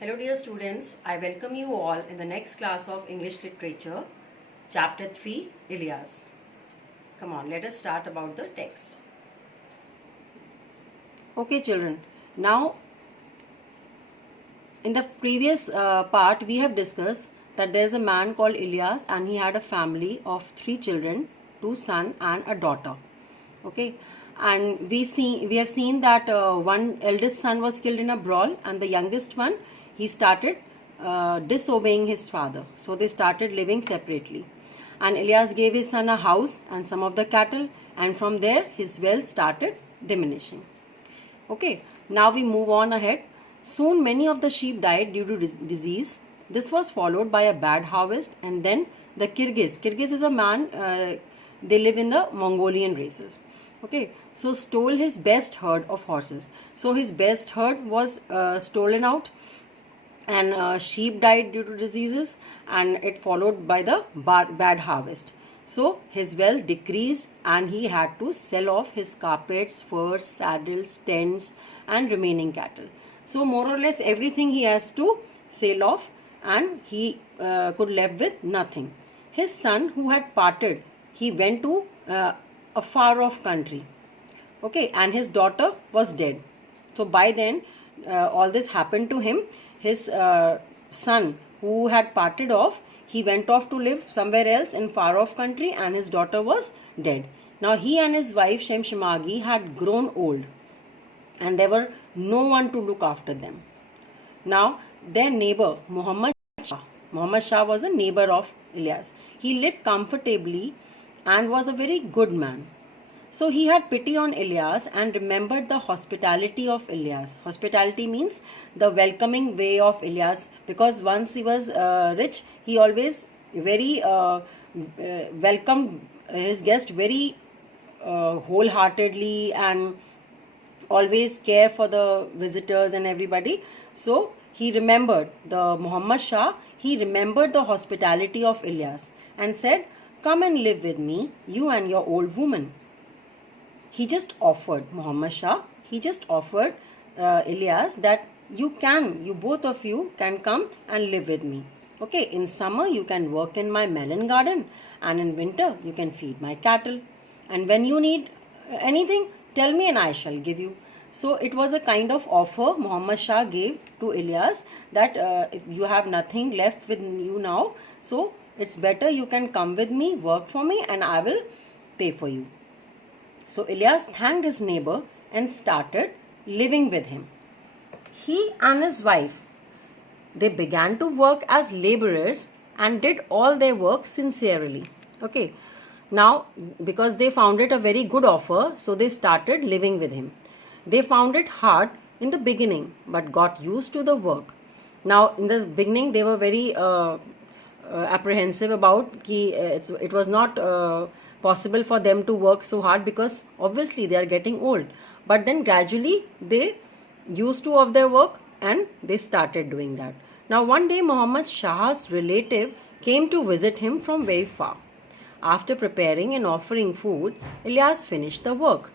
Hello dear students, I welcome you all in the next class of English Literature, Chapter 3, Ilias. Come on, let us start about the text. Okay children, now in the previous part we have discussed that there is a man called Ilias and he had a family of 3 children, 2 sons and a daughter. Okay, and we have seen that one eldest son was killed in a brawl and the youngest one, he started disobeying his father. So they started living separately. And Ilias gave his son a house and some of the cattle, and from there his wealth started diminishing. Okay, now we move on ahead. Soon many of the sheep died due to disease. This was followed by a bad harvest, and then the Kyrgyz is a man, they live in the Mongolian races. Okay, so stole his best herd of horses. So his best herd was stolen out, and sheep died due to diseases, and it followed by the bad harvest. So his wealth decreased and he had to sell off his carpets, furs, saddles, tents and remaining cattle. So more or less everything he has to sell off, and he could live with nothing. His son who had parted, he went to a far off country. Okay, and his daughter was dead. So by then all this happened to him. His son who had parted off, he went off to live somewhere else in far off country, and his daughter was dead. Now he and his wife Shemshimagi had grown old and there were no one to look after them. Now their neighbor Muhammad Shah was a neighbor of Ilias. He lived comfortably and was a very good man. So he had pity on Ilias and remembered the hospitality of Ilias. Hospitality means the welcoming way of Ilias, because once he was rich, he always very welcomed his guest very wholeheartedly and always care for the visitors and everybody. So he remembered the Muhammad Shah, he remembered the hospitality of Ilias and said, "Come and live with me, you and your old woman." He just offered, Muhammad Shah, he just offered Ilias that you both of you can come and live with me. Okay, in summer you can work in my melon garden, and in winter you can feed my cattle. And when you need anything, tell me and I shall give you. So it was a kind of offer Muhammad Shah gave to Ilias that if you have nothing left with you now, so it's better you can come with me, work for me, and I will pay for you. So Ilias thanked his neighbor and started living with him. He and his wife, they began to work as laborers and did all their work sincerely. Okay, now because they found it a very good offer, so they started living with him. They found it hard in the beginning but got used to the work. Now in the beginning they were very apprehensive about it was not possible for them to work so hard, because obviously they are getting old. But then gradually they used to of their work and they started doing that. Now one day Muhammad Shah's relative came to visit him from very far. After preparing and offering food, Ilias finished the work.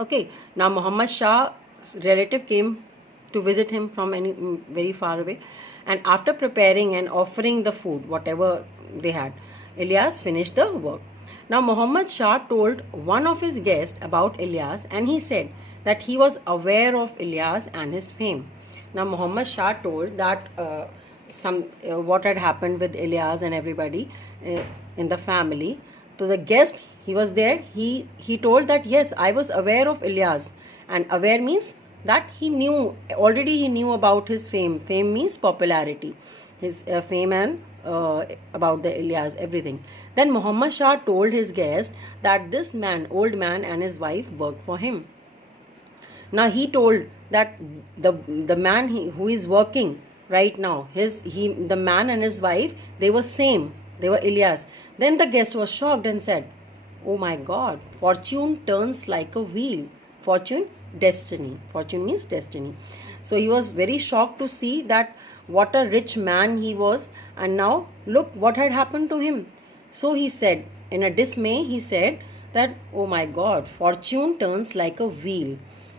Okay, now Muhammad Shah's relative came to visit him from very far away, and after preparing and offering the food, whatever they had, Ilias finished the work. Now Muhammad Shah told one of his guests about Ilias, and he said that he was aware of Ilias and his fame. Now Muhammad Shah told that what had happened with Ilias and everybody in the family. To the guest, he was there, he told that yes, I was aware of Ilias. And aware means that he knew about his fame. Fame means popularity. His fame and about the Ilias, everything. Then Muhammad Shah told his guest that this man, old man, and his wife worked for him. Now he told that the man who is working right now, the man and his wife, they were same. They were Ilias. Then the guest was shocked and said, "Oh my God, fortune turns like a wheel." Fortune, destiny. Fortune means destiny. So he was very shocked to see that what a rich man he was, and now look what had happened to him. So he said, in a dismay, he said that, "Oh my God, fortune turns like a wheel,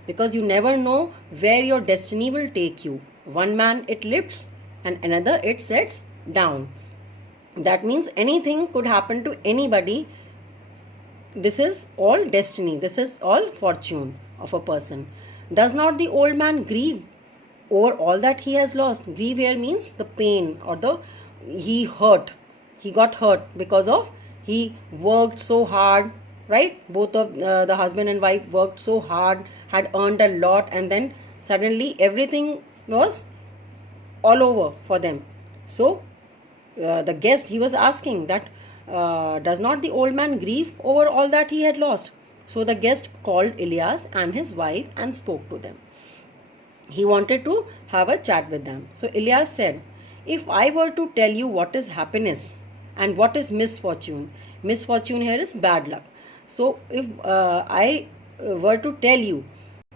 because you never know where your destiny will take you." One man it lifts and another it sets down. That means anything could happen to anybody. This is all destiny. This is all fortune of a person. Does not the old man grieve over all that he has lost? Grieve here means the pain or the he hurt. He got hurt because of he worked so hard, right? Both of the husband and wife worked so hard, had earned a lot, and then suddenly everything was all over for them. So the guest, he was asking that does not the old man grieve over all that he had lost? So the guest called Ilyas and his wife and spoke to them. He wanted to have a chat with them. So Ilyas said, if I were to tell you what is happiness and what is misfortune, misfortune here is bad luck. So if I were to tell you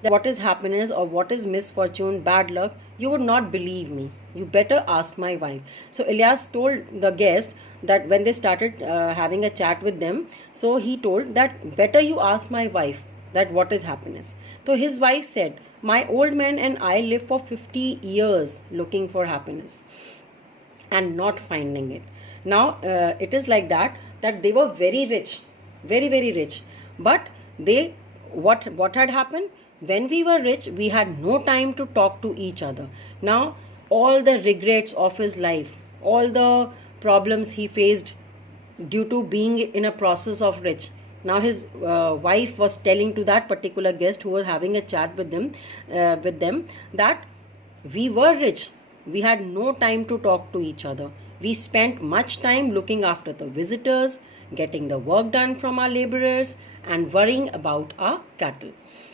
that what is happiness or what is misfortune, bad luck, you would not believe me. You better ask my wife. So Ilyas told the guest that when they started having a chat with them, so he told that better you ask my wife that what is happiness. So his wife said, my old man and I lived for 50 years looking for happiness and not finding it. Now it is like that they were very rich, very very rich, but they what had happened, when we were rich we had no time to talk to each other. Now all the regrets of his life, all the problems he faced due to being in a process of rich, now his wife was telling to that particular guest who was having a chat with them that we were rich, we had no time to talk to each other. We spent much time looking after the visitors, getting the work done from our laborers, and worrying about our cattle.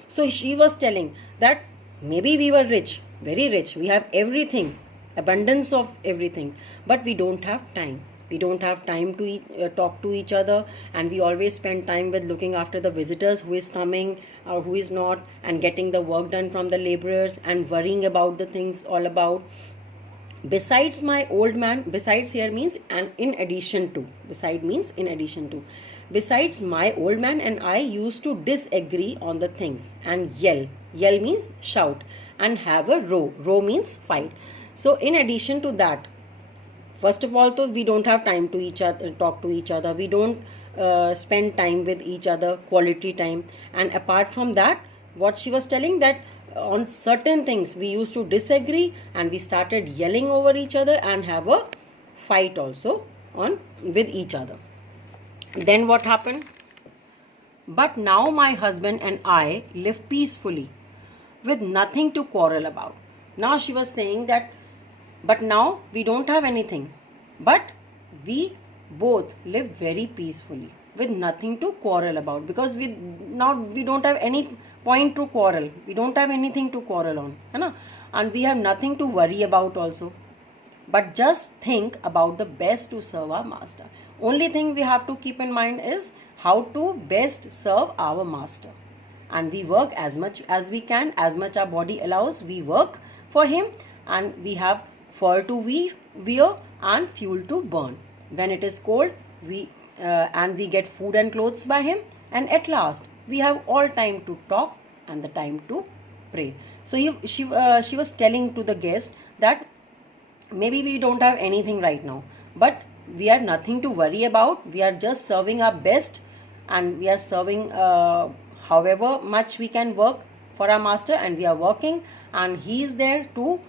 So she was telling that maybe we were rich, very rich, we have everything, abundance of everything, but we don't have time. We don't have time to talk to each other, and we always spend time with looking after the visitors who is coming or who is not, and getting the work done from the laborers and worrying about the things all about. Besides my old man, besides here means and in addition to, beside means in addition to, besides my old man and I used to disagree on the things and yell means shout, and have a row means fight. So in addition to that, first of all, so we don't have time to each other, talk to each other, we don't spend time with each other, quality time. And apart from that, what she was telling, that on certain things we used to disagree and we started yelling over each other and have a fight also on with each other. Then what happened? But now my husband and I live peacefully with nothing to quarrel about. Now she was saying that but now we don't have anything, but we both live very peacefully with nothing to quarrel about, because we don't have any point to quarrel, we don't have anything to quarrel on, and we have nothing to worry about also, but just think about the best to serve our master. Only thing we have to keep in mind is how to best serve our master, and we work as much as we can, as much our body allows, we work for him, and we have fur to wear and fuel to burn. When it is cold, we get food and clothes by him, and at last we have all time to talk and the time to pray. So she was telling to the guest that maybe we don't have anything right now, but we have nothing to worry about, we are just serving our best, and we are serving however much we can work for our master, and we are working, and he is there to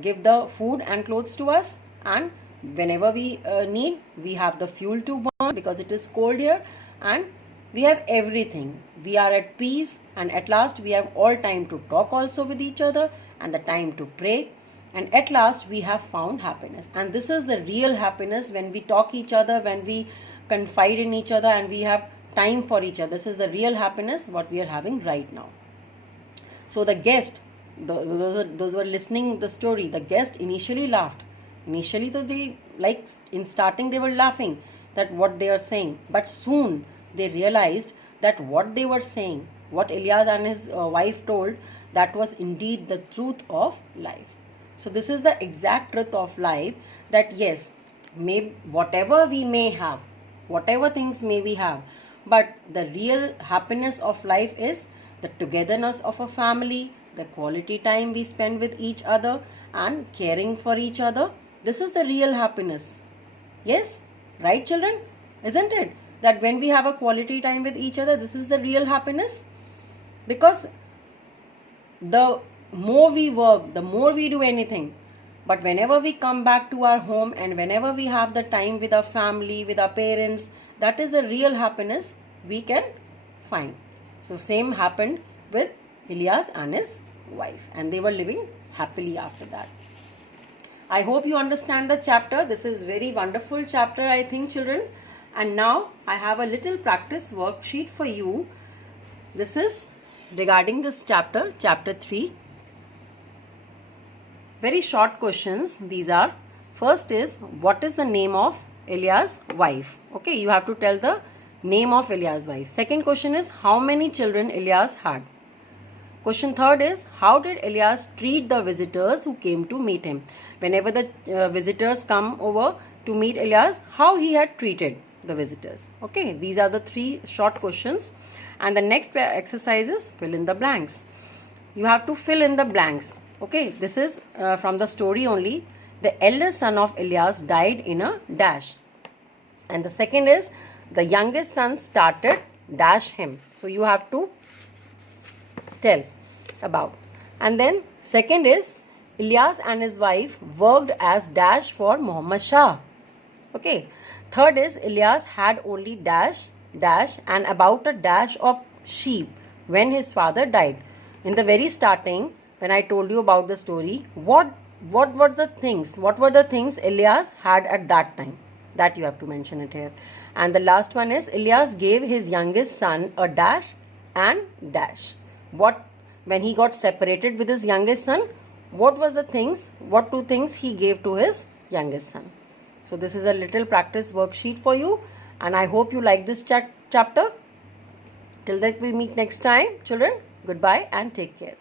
give the food and clothes to us, and whenever we need, we have the fuel to burn because it is cold here, and we have everything, we are at peace, and at last we have all time to talk also with each other and the time to pray, and at last we have found happiness. And this is the real happiness, when we talk each other, when we confide in each other, and we have time for each other. This is the real happiness what we are having right now. So the guest, those who are listening the story, the guest initially laughed. Initially, though, they, like in starting they were laughing that what they are saying, but soon they realized that what they were saying, what Ilyas and his wife told, that was indeed the truth of life. So this is the exact truth of life, that yes, whatever we may have, whatever things may we have, but the real happiness of life is the togetherness of a family, the quality time we spend with each other and caring for each other. This is the real happiness. Yes, right children? Isn't it? That when we have a quality time with each other, this is the real happiness. Because the more we work, the more we do anything, but whenever we come back to our home and whenever we have the time with our family, with our parents, that is the real happiness we can find. So same happened with Ilyas and his wife, and they were living happily after that. I hope you understand the chapter. This is very wonderful chapter, I think, children. And now I have a little practice worksheet for you. This is regarding this chapter, chapter 3. Very short questions these are. First is, what is the name of Ilyas' wife? Okay, you have to tell the name of Ilyas' wife. Second question is, how many children Ilyas had? Question third is, how did Ilyas treat the visitors who came to meet him? Whenever the visitors come over to meet Ilyas, how he had treated the visitors. Okay, these are the 3 short questions. And the next exercise is fill in the blanks. You have to fill in the blanks. Okay, this is from the story only. The eldest son of Ilyas died in a dash. And the second is, the youngest son started dash him. So you have to tell about. And then second is, Ilyas and his wife worked as dash for Muhammad Shah. Okay. Third is, Ilyas had only dash and about a dash of sheep when his father died. In the very starting, when I told you about the story, what were the things Ilyas had at that time? That you have to mention it here. And the last one is, Ilyas gave his youngest son a dash and dash. When he got separated with his youngest son, what 2 things he gave to his youngest son? So this is a little practice worksheet for you, and I hope you like this chapter. Till that we meet next time, children, goodbye and take care.